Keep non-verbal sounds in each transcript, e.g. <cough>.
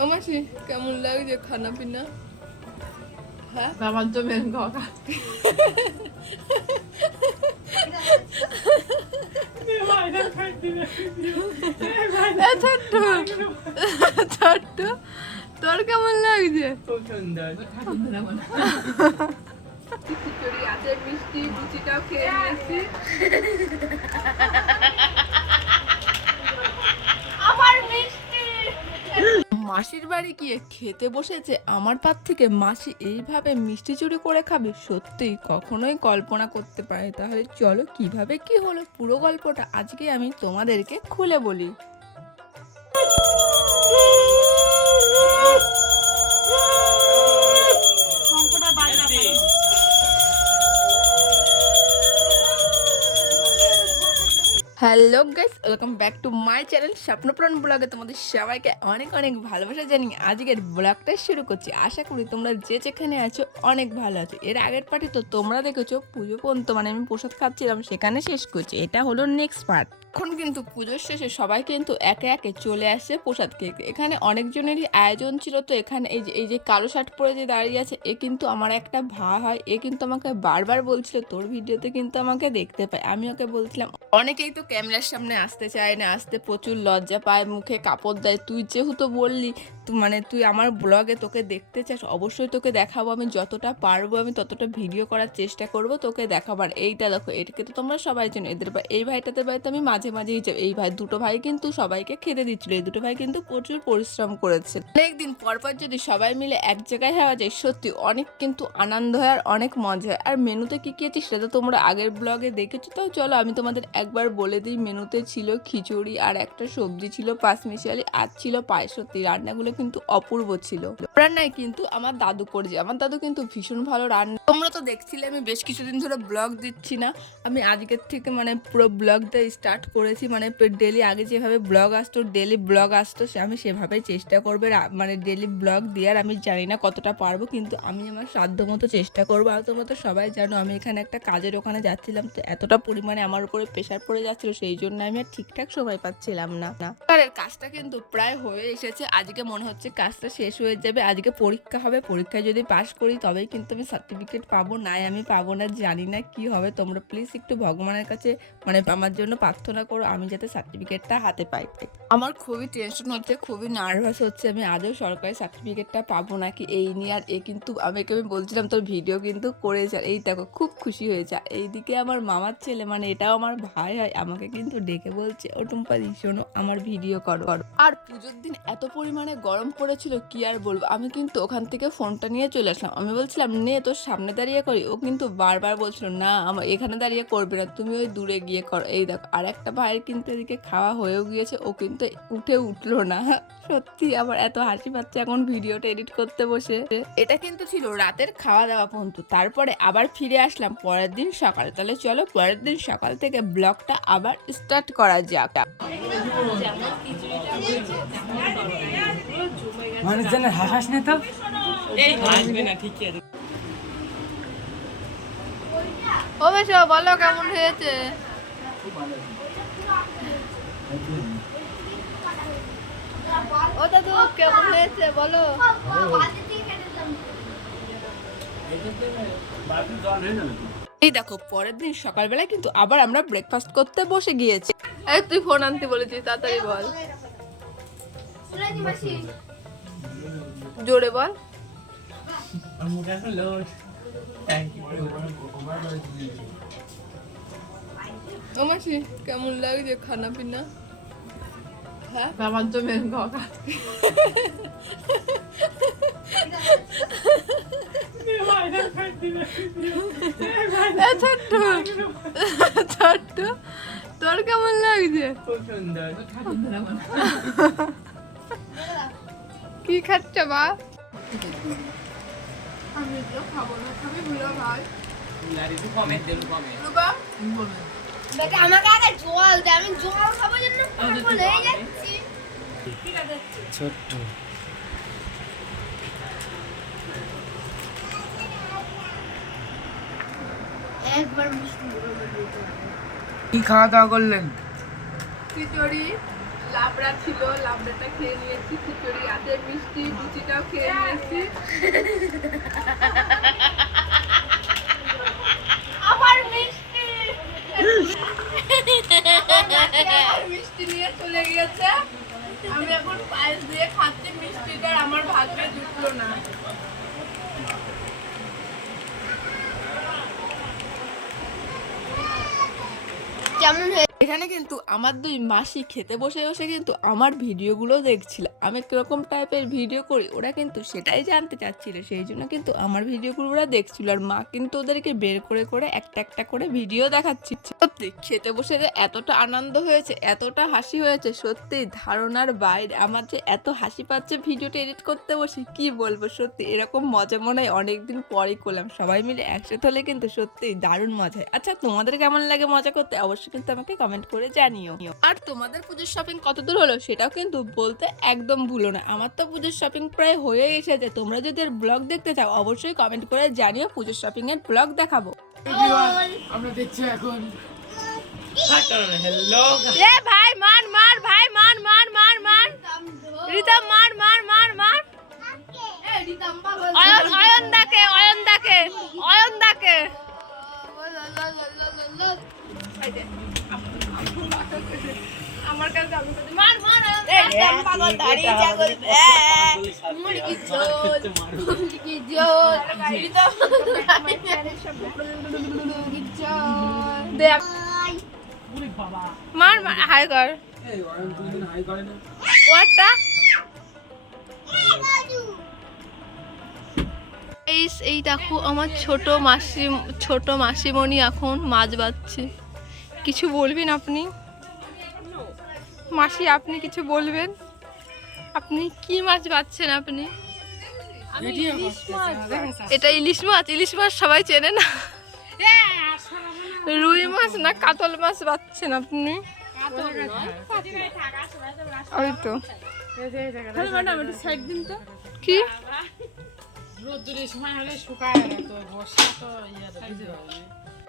ও মাসি কেমন লাগছে খানা পিনা? হ্যাঁ? বাবার তো মেন কথা তোর কেমন লাগছে? মিষ্টি লুচিটাও খেয়ে নিয়েছি। মাসির বাড়ি গিয়ে খেতে বসেছে, আমার পাত থেকে মাসি এইভাবে মিষ্টি চুরি করে খাবে সত্যিই কখনোই কল্পনা করতে পারে। তাহলে চলো, কীভাবে কি হলো? পুরো গল্পটা আজকে আমি তোমাদেরকে খুলে বলি। Hello guys welcome back to my channel Swapnapran ব্লগে তোমাদের সবাইকে অনেক অনেক ভালোবাসা জানি আজকের ব্লগটা শুরু করছি। আশা করি তোমরা যে যেখানে আছো অনেক ভালো আছো। এর আগের পার্টি তো তোমরা দেখেছ, পুজো পর্যন্ত মানে আমি প্রসাদ খাচ্ছিলাম, সেখানে শেষ করছি। এটা হলো নেক্সট পার্ট এখন কিন্তু পুজোর শেষে সবাই কিন্তু একে একে চলে আসছে প্রসাদ খেতে। এখানে অনেকজনেরই আয়োজন ছিল, তো এখানে এই যে এই যে কালো শার্ট পরে যে দাঁড়িয়ে আছে, এ কিন্তু আমার একটা ভা হয়। এ কিন্তু আমাকে বারবার বলছিল, তোর ভিডিওতে কিন্তু আমাকে দেখতে পায়। আমি ওকে বলছিলাম, অনেকেই তো ক্যামেরার সামনে আসতে চায় না, আসতে প্রচুর লজ্জা পায়, মুখে কাপড় দেয়। তুই যেহেতু বললি মানে তুই আমার ব্লগে তোকে দেখতে চাস, অবশ্যই তোকে দেখাবো। আমি যতটা পারব, আমি ততটা ভিডিও করার চেষ্টা করব তোকে দেখাবার। এইটা দেখো, এটাকে তো তোমরা সবাই চেনো। এদের এই ভাইটাতে বাড়িতে আমি মাঝে মাঝেই যাই। এই ভাই দুটো ভাই কিন্তু সবাইকে খেতে দিচ্ছিল। এই দুটো ভাই কিন্তু প্রচুর পরিশ্রম করেছে। অনেকদিন পর পর যদি সবাই মিলে এক জায়গায় হওয়া যায়, সত্যি অনেক কিন্তু আনন্দ হয় আর অনেক মজা হয়। আর মেনুতে কী কী আছে সেটা তো তোমরা আগের ব্লগে দেখেছ। তো চলো, আমি তোমাদের একবার বলে দিই। মেনুতে ছিল খিচুড়ি আর একটা সবজি ছিল পাঁচমিশালি আর ছিল পায়েস। সত্যি রান্নাগুলো কিন্তু অপূর্ব ছিল। রান্নায় কিন্তু আমার দাদু করেছে। আমার দাদু কিন্তু ভীষণ ভালো রান্না। তোমরা তো দেখছিলে, আমি বেশ কিছুদিন ধরে ব্লগ দিচ্ছি না। আমি আজকের থেকে মানে পুরো ব্লগটা স্টার্ট করেছি। মানে ডেলি আগে যেভাবে ব্লগ আসতো ডেলি ব্লগ আসতো, সে- আমি সেভাবেই চেষ্টা করবে। মানে ডেলি ব্লগ দেওয়ার আমি জানি না কতটা পারব, কিন্তু আমি আমার সাধ্য মতো চেষ্টা করব। আর তোমরা তো সবাই জানো, আমি এখানে একটা কাজের ওখানে যাচ্ছিলাম, তো এতটা পরিমাণে আমার উপরে প্রেশার পড়ে যাচ্ছিল, সেই জন্য আমি আর ঠিকঠাক সময় পাচ্ছিলাম না। আর কাজটা কিন্তু প্রায় হয়ে এসেছে। আজকে মনে হচ্ছে কাজটা শেষ হয়ে যাবে। আজকে পরীক্ষা হবে। পরীক্ষায় যদি পাশ করি তবেই কিন্তু আমি সার্টিফিকেট পাবো। নাই আমি পাবো না জানি না কি হবে। তোমরা প্লিজ একটু ভগবানের কাছে মানে আমার জন্য প্রার্থনা করো আমি যাতে সার্টিফিকেটটা হাতে পাই। আমার খুবই টেনশন হচ্ছে খুবই নার্ভাস হচ্ছে। আমি আদৌ সরকারি সার্টিফিকেটটা পাবো নাকি এই নিয়ে? আর এ কিন্তু আমি আমি বলছিলাম তোর ভিডিও কিন্তু করেছে। আর এই দেখো খুব খুশি হয়েছে। এইদিকে আমার মামার ছেলে মানে এটাও আমার ভাই হয় আমাকে কিন্তু ডেকে বলছে ও টুম্পা দি শোনো আমার ভিডিও করো করো। আর পুজোর দিন এত পরিমাণে গরম পড়েছিল কি আর বলব? আমি কিন্তু ওখান থেকে ফোনটা নিয়ে চলে আসলাম। আমি বলছিলাম, নে, তোর সামনে দাঁড়িয়ে করি। ও কিন্তু বারবার বলছিল, না, আমার এখানে দাঁড়িয়ে করবে না, তুমি ওই দূরে গিয়ে করো। এই দেখো আর একটা ভাইয়ের কিন্তু এদিকে খাওয়া হয়েও গিয়েছে, ও কিন্তু উঠে উঠল না। <laughs> সত্যি, আমার এত হাসি পাচ্ছে এখন ভিডিওটা এডিট করতে বসে। এটা কিন্তু ছিল রাতের খাওয়া দাওয়া পর্যন্ত। তারপরে আবার ফিরে আসলাম পরের দিন সকালে। তাহলে চলো, পরের দিন সকাল থেকে ব্লগটা আবার স্টার্ট করা যাক। নি তো এই হাসবে না ও বেশ বলো কেমন হয়েছে? ও দাদু কেমন হয়েছে? বলো। এই দেখো পরের দিন সকালবেলায় কিন্তু আবার আমরা ব্রেকফাস্ট করতে বসে গিয়েছি। তুই ফোন আনতে বলেছিস তাড়াতাড়ি বল। জোরে বল। মাসি কেমন লাগছে খানা পিনা? হ্যাঁ? বাবার তো মেন তোর কেমন লাগছে? খুব সুন্দর। <laughs> কি খাচ্ছ বা আমি জল খাব ছোট্ট। গুঁড়ো দিতে হবে। কি খাওয়া দাওয়া করলেন? খিচুড়ি। লাবড়া ছিল লাবড়াটা খেয়ে নিয়েছি খিচুড়ি আছে মিষ্টি লুচিটাও খেয়ে নিয়েছি। আমার মিষ্টি মিষ্টি নিয়ে চলে গিয়েছে। আমি এখন পায়েস দিয়ে খাচ্ছি মিষ্টিটা আমার ভাগ্যে জুটলো না। কেমন হয়ে এখানে কিন্তু আমার দুই মাসি খেতে বসে বসে কিন্তু আমার ভিডিওগুলো দেখছিল। আমি কীরকম টাইপের ভিডিও করি, ওরা কিন্তু সেটাই জানতে চাচ্ছিল। সেই জন্য কিন্তু আমার ভিডিওগুলো ওরা দেখছিল। আর মা কিন্তু ওদেরকে বের করে করে একটা একটা করে ভিডিও দেখাচ্ছি। সত্যি, খেতে বসে যে এতটা আনন্দ হয়েছে, এতটা হাসি হয়েছে, সত্যি ধারণার বাইরে। আমার যে এত হাসি পাচ্ছে ভিডিওটা এডিট করতে বসে, কি বলব? সত্যি এরকম মজা মনে হয় অনেকদিন পরেই করলাম। সবাই মিলে একসাথে হলে কিন্তু সত্যি দারুণ মজা হয়। আচ্ছা তোমাদের কেমন লাগে মজা করতে? অবশ্যই কিন্তু আমাকে কমেন্ট করে জানিও আর তোমাদের পুজোর শপিং কত দূর হলো সেটাও কিন্তু বলতে একদম ভুলো না আমার তো পুজোর শপিং প্রায় হয়ে এসেছে তোমরা যদি আর ব্লগ দেখতে চাও অবশ্যই কমেন্ট করে জানিও পুজোর শপিং এর ব্লগ দেখাবো আমরা দেখছি এখন ভাই মার মার ভাই মার মার মার মার রিতম মার মার মার মার অয়ন অয়ন দাকে অয়ন মার মার হাই কর। এই এই দেখো আমার ছোট মাসি ছোট মাসিমণি এখন মাছ বাচ্ছে কিছু বলবেন আপনি? মাসি আপনি কিছু বলবেন? আপনি কি মাছ বাচ্ছেন আপনি? এটা ইলিশ মাছ ইলিশ মাছ সবাই চেনে না? রুই মাছ না কাতল মাছ বাচ্ছেন আপনি? ওই তো। ম্যাডাম একটু সাইড দিন তো। কি? ইয়ে।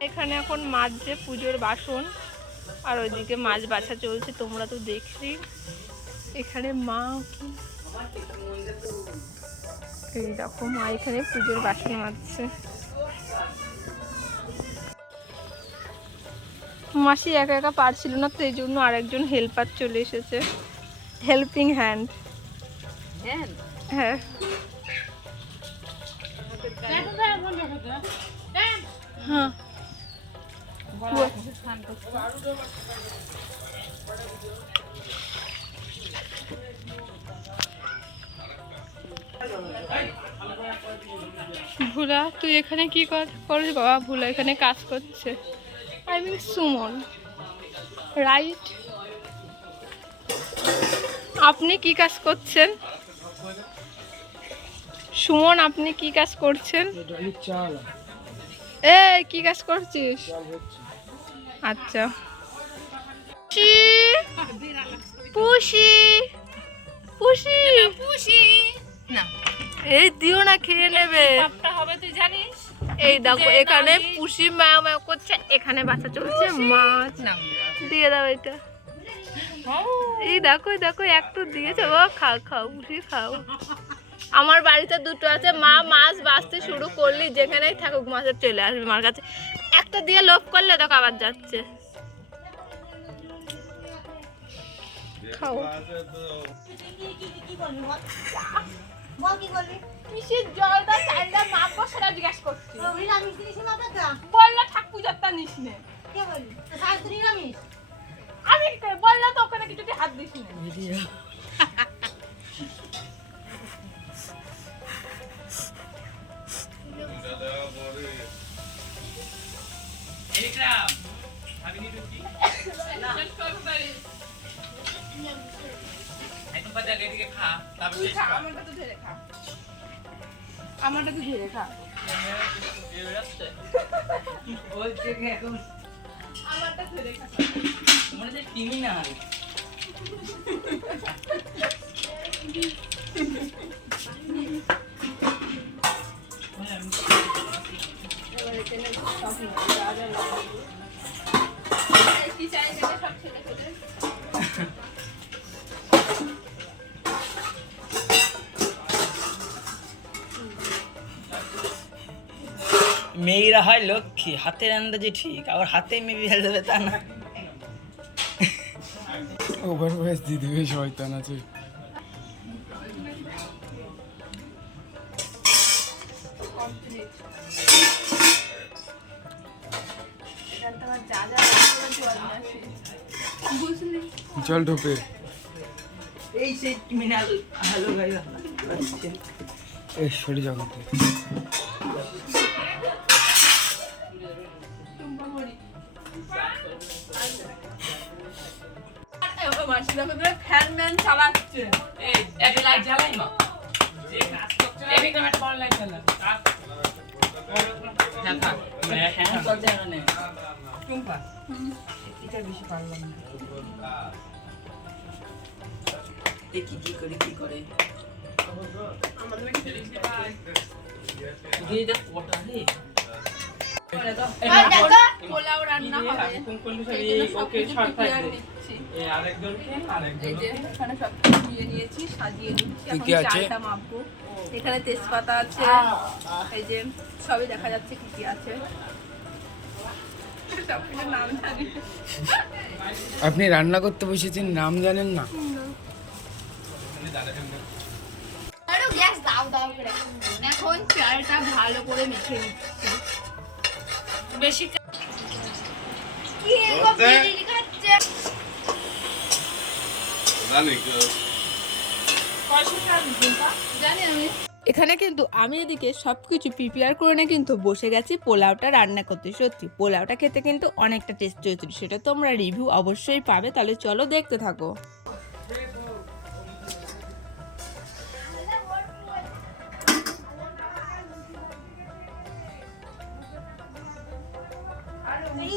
এখানে এখন মাছ যে পুজোর বাসন আর ওইদিকে মাছ বাছা চলছে তোমরা তো দেখছি। এখানে মা কি? এই দেখো মা এখানে পুজোর বাসন মাজছে। মাসি একা একা পারছিল না তো এই জন্য আরেকজন হেল্পার চলে এসেছে। হেল্পিং হ্যান্ড হ্যাঁ। হ্যাঁ। ভুলা তুই এখানে কি কর করিস বাবা? ভুলা এখানে কাজ করছে। I mean Suman. রাইট আপনি কি কাজ করছেন? সুমন আপনি কি কাজ করছেন? এটা হলো চাল। এ কি কাজ করছিস? আচ্ছা। পুষি। পুষি। পুষি। না এই দিও না খেয়ে নেবে। হবে তুই জানিস? এই দেখো এখানে পুষি ম্যাও ম্যাও করছে এখানে বাচ্চা চলছে মাছ না। দিয়ে দাও এটা। এই দেখো দেখো একটু দিয়েছে ও খাও খাও পুষি খাও। আমার বাড়িতে দুটো আছে, মা মাছ বাঁচতে শুরু করলি, যেখানেই থাকুক মাছের চলে আসবে মার কাছে। একটা দিয়ে লোভ করলে দেখো আবার যাচ্ছে। আমি বলল তো ওখানে কিছুতে হাত দিস নে। <laughs> তুই খা আমারটা তো ঢেলে খা। আমারটা তো ঢেলে খা। আমারটা ঢেলে খা। কি চাই সেটা সব ছেলে মেয়েরা হয় লক্ষ্মী হাতের আন্দাজে ঠিক আবার হাতে মেয়ে বিড়াল দেবে তা না। ওভার দিয়ে দিবে শয়তান আছে। চল ঢোপে এই সেই ক্রিমিনাল হ্যালো গাই এ সরি জগতে ফ্যান ম্যান চালাচ্ছে দেখি কি করে কি করে? দিয়ে দেখ কটা রে। পোলাও রান্না হবে। নিচ্ছি। এখানে দিয়ে নিয়েছি সাজিয়ে নিচ্ছি। এখন চালটা মাপবো এখানে তেজপাতা আছে। এই যে সবই দেখা যাচ্ছে কি কি আছে। আপনি রান্না করতে বসেছেন নাম জানেন না? এখন চালটা ভালো করে মেখে নিচ্ছি। বেশি এখানে কিন্তু আমি এদিকে সব কিছু প্রিপেয়ার করে নিয়ে কিন্তু বসে গেছি। পোলাওটা রান্না করতে। সত্যি, পোলাওটা খেতে কিন্তু অনেকটা টেস্ট হয়েছিল। সেটা তোমরা রিভিউ অবশ্যই পাবে। তাহলে চলো দেখতে থাকো।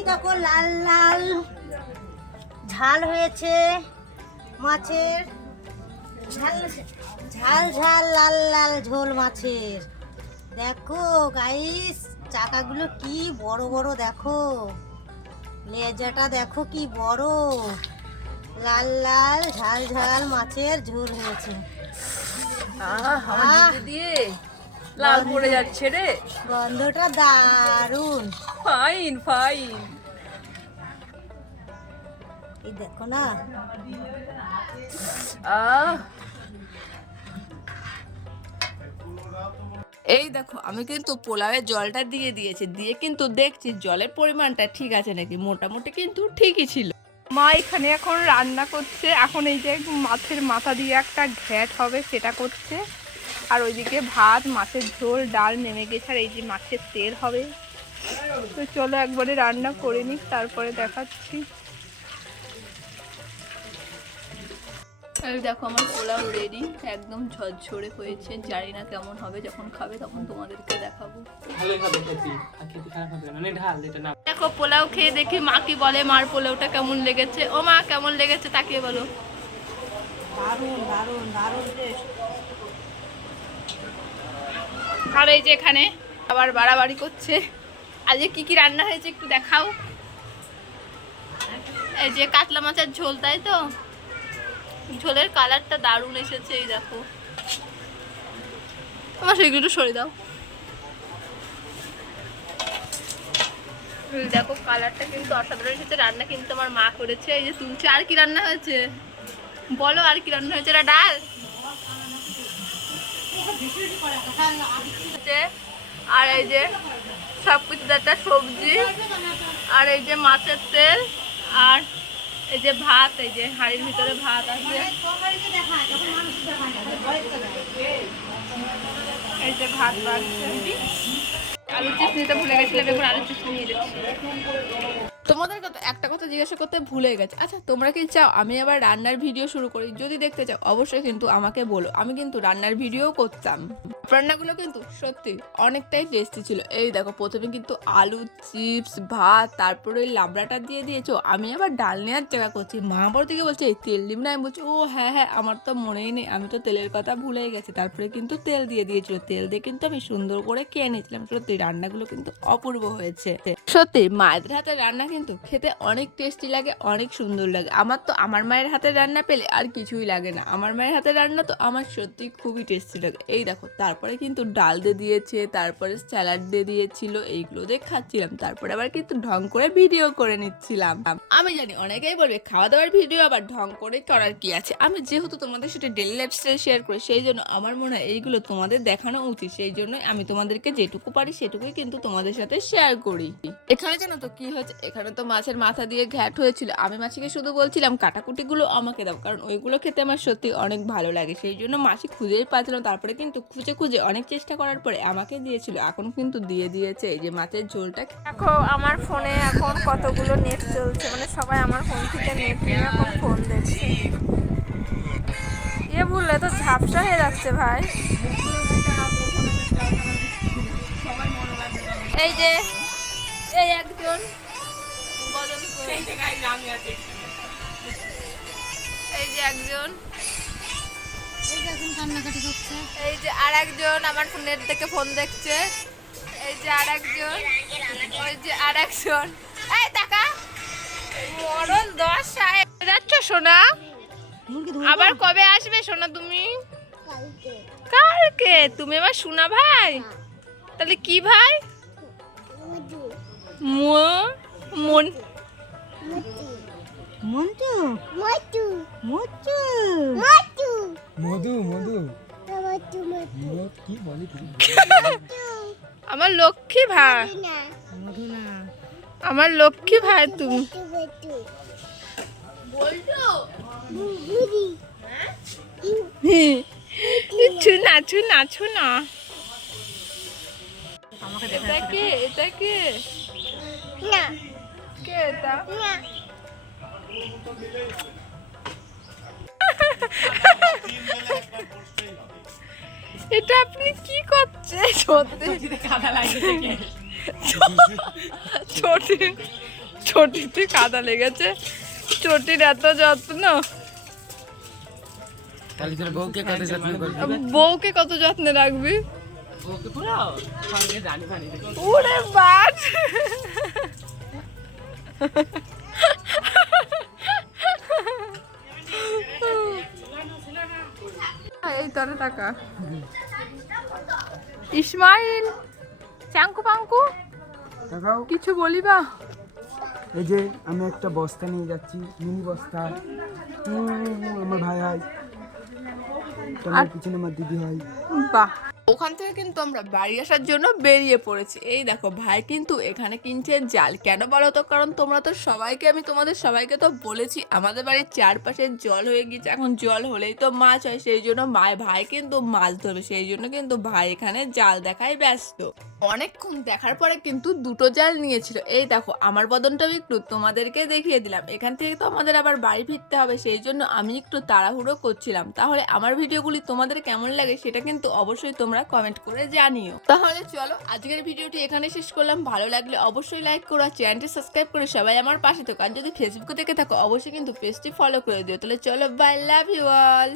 দেখো লাল লাল ঝাল হয়েছে। মাছের ঝাল ঝাল লাল লাল ঝোল মাছের। দেখো গাইস চাকাগুলো কি বড় বড় দেখো। লেজাটা দেখো কি বড়। লাল লাল ঝাল ঝাল মাছের ঝোল হয়েছে। দিয়ে লাল পড়ে যাচ্ছে রে। গন্ধটা দারুণ। ফাইন ফাইন এই দেখো না এই দেখো, আমি কিন্তু পোলাওয়ের জলটা দিয়ে দিয়েছি, দিয়ে কিন্তু দেখছি জলের পরিমাণটা ঠিক আছে নাকি? মোটামুটি কিন্তু ঠিকই ছিল। মা এখানে এখন রান্না করছে, এখন এই যে মাছের মাথা দিয়ে একটা ঘ্যাট হবে, সেটা করছে। আর ওইদিকে ভাত, মাছের ঝোল, ডাল নেমে গেছে, আর এই যে মাছের তেল হবে। তো চলো একবারে রান্না করে নিক তারপরে দেখাচ্ছি। এই দেখো আমার পোলাও রেডি একদম ঝরঝরে হয়েছে জানি না কেমন হবে যখন খাবে তখন তোমাদেরকে দেখাবো। ভালোই হবে খেতে। আর খেতে খারাপ হবে না। মানে ঢাল এটা না দেখো পোলাও খেয়ে দেখি মা কি বলে মার পোলাওটা কেমন লেগেছে? ও মা কেমন লেগেছে তাকিয়ে বলো। দারুণ দারুণ দারুণ টেস্ট আর এই যে এখানে আবার বাড়াবাড়ি করছে। আজকে কি কি রান্না হয়েছে একটু দেখাও। এই যে কাতলা মাছের ঝোল তাই তো? ঝোলের কালারটা দারুণ এসেছে এই দেখো। আমার সেগুলো একটু সরে দাও। দেখো কালারটা কিন্তু অসাধারণ এসেছে। রান্না কিন্তু আমার মা করেছে। এই যে তুলছে আর কি রান্না হয়েছে? বলো আর কি রান্না হয়েছে? এটা ডাল? আর এই যে সব কিছু একটা সবজি আর এই যে মাছের তেল আর এই যে ভাত, এই যে হাঁড়ির ভিতরে ভাত আছে। এই যে ভাত বাড়ছে আলু চিপস নিতে ভুলে গেছিলাম, এখন আলু চিপস নিয়ে যাচ্ছি। তোমাদেরকে তো একটা কথা জিজ্ঞাসা করতে ভুলে গেছে। আচ্ছা তোমরা কি চাও আমি আবার রান্নার ভিডিও শুরু করি? যদি দেখতে চাও, অবশ্যই কিন্তু আমাকে বলো। আমি কিন্তু রান্নার ভিডিও করতাম। রান্নাগুলো কিন্তু সত্যি অনেকটাই টেস্টি ছিল। এই দেখো, প্রথমে কিন্তু আলু, চিপস, ভাত, তারপরে ওই লাবড়াটা দিয়ে দিয়েছ। আমি আবার ডাল নেওয়ার জায়গা করছি। মা বড় থেকে বলছে, এই তেল দিবি না? আমি বলছি, ও হ্যাঁ হ্যাঁ আমার তো মনেই নেই। আমি তো তেলের কথা ভুলেই গেছি। তারপরে কিন্তু তেল দিয়ে দিয়েছিল। তেল দিয়ে কিন্তু আমি সুন্দর করে খেয়ে নিয়েছিলাম। সত্যি, রান্নাগুলো কিন্তু অপূর্ব হয়েছে। সত্যি, মায়েদের হাতের রান্না কিন্তু খেতে অনেক টেস্টি লাগে, অনেক সুন্দর লাগে। আমার তো আমার মায়ের হাতে রান্না পেলে আর কিছুই লাগে না। আমার মায়ের হাতের রান্না তো আমার সত্যি খুবই টেস্টি লাগে। এই দেখো, তারপরে কিন্তু ডাল দিয়ে দিয়েছে, তারপরে স্যালাড দিয়ে দিয়েছিল, এইগুলো দিয়ে খাচ্ছিলাম। তারপরে আবার কিন্তু ঢং করে ভিডিও করে নিচ্ছিলাম। আমি জানি অনেকেই বলবে খাওয়া দাওয়ার ভিডিও আবার ঢং করে করার কি আছে? আমি যেহেতু তোমাদের সাথে ডেলি লাইফ লাইফস্টাইল শেয়ার করি, সেই জন্য আমার মনে হয় এইগুলো তোমাদের দেখানো উচিত। সেই জন্য আমি তোমাদেরকে যেটুকু পারি, সেটুকুই কিন্তু তোমাদের সাথে শেয়ার করি। এখানে জানো তো কি হয়েছে? এখানে তো মাছের মাথা দিয়ে ঘ্যাট হয়েছিল। আমি মাছিকে শুধু বলছিলাম, কাটাকুটিগুলো আমাকে দাও, কারণ ওইগুলো খেতে আমার সত্যি অনেক ভালো লাগে। সেই জন্য মাছি খুঁজেই পাচ্ছিল তারপরে কিন্তু খুঁজে খুঁজে অনেক চেষ্টা করার পরে আমাকে দিয়েছিল। এখন কিন্তু দিয়ে দিয়েছে। এই যে মাছের ঝোলটা দেখো, আমার ফোনে এখন কতগুলো নেট চলছে। মানে সবাই আমার ফোন থেকে নেট নিয়ে এখন ফোন দেখছে। ইয়ে বললে তো ঝাপসা হয়ে যাচ্ছে ভাই। এই যে, এই একজন এই যে একজন এই যে আর একজন আমার নেট থেকে ফোন দেখছে এই যে আর একজন ওই যে আর একজন এই টাকা মরণ দশ যাচ্ছ সোনা আবার কবে আসবে সোনা তুমি? কালকে। তুমি আবার সোনা ভাই? তাহলে কি ভাই? মন মন্টু? মন্টু। মন্টু? মন্টু। মধু মধু। কি বলি আমার লক্ষ্মী ভাই। আমার লক্ষ্মী ভাই তুমি। ছুনা ছুনা ছুনা এটা কে? এটা কে? কে এটা? এটা আপনি কি করছে সত্যি কাদা কে? ছোটি ছোটিতে কাদা লেগেছে। চটির এত যত্ন। বউকে কত যত্ন বউকে কত যত্নে রাখবি? ওকে পুরো এই তরে টাকা। ইসমাইল চাঙ্কু পাঙ্কু কিছু বলিবা? এই যে আমি একটা বস্তা নিয়ে যাচ্ছি মিনি বস্তা। আমার ভাই হয়। তোমার পিছনে আমার দিদি হয়। বাহ। ওখান থেকে কিন্তু আমরা বাড়ি আসার জন্য বেরিয়ে পড়েছি। এই দেখো ভাই কিন্তু এখানে কিনছে জাল। কেন বলো তো? কারণ তোমরা তো সবাইকে আমি তোমাদের সবাইকে তো বলেছি, আমাদের বাড়ির চারপাশে জল হয়ে গিয়েছে। এখন জল হলেই তো মাছ হয়, সেই জন্য মায় ভাই কিন্তু মাছ ধরবে। সেই জন্য কিন্তু ভাই এখানে জাল দেখায় ব্যস্ত। অনেকক্ষণ দেখার পরে কিন্তু দুটো জাল নিয়েছিল। এই দেখো, আমার বদনটাও একটু তোমাদেরকে দেখিয়ে দিলাম। এখান থেকে তো আমাদের আবার বাড়ি ফিরতে হবে, সেই জন্য আমি একটু তাড়াহুড়ো করছিলাম। তাহলে আমার ভিডিওগুলি তোমাদের কেমন লাগে সেটা কিন্তু অবশ্যই তোমরা কমেন্ট করে জানিও। তাহলে চলো, আজকের ভিডিওটি এখানে শেষ করলাম। ভালো লাগলে অবশ্যই লাইক করো চ্যানেলটি সাবস্ক্রাইব করে সবাই আমার পাশে থাকো। আর যদি ফেসবুকে দেখে থাকো, অবশ্যই কিন্তু পেজটি ফলো করে দিও। তাহলে চলো বাই লাভ ইউ অল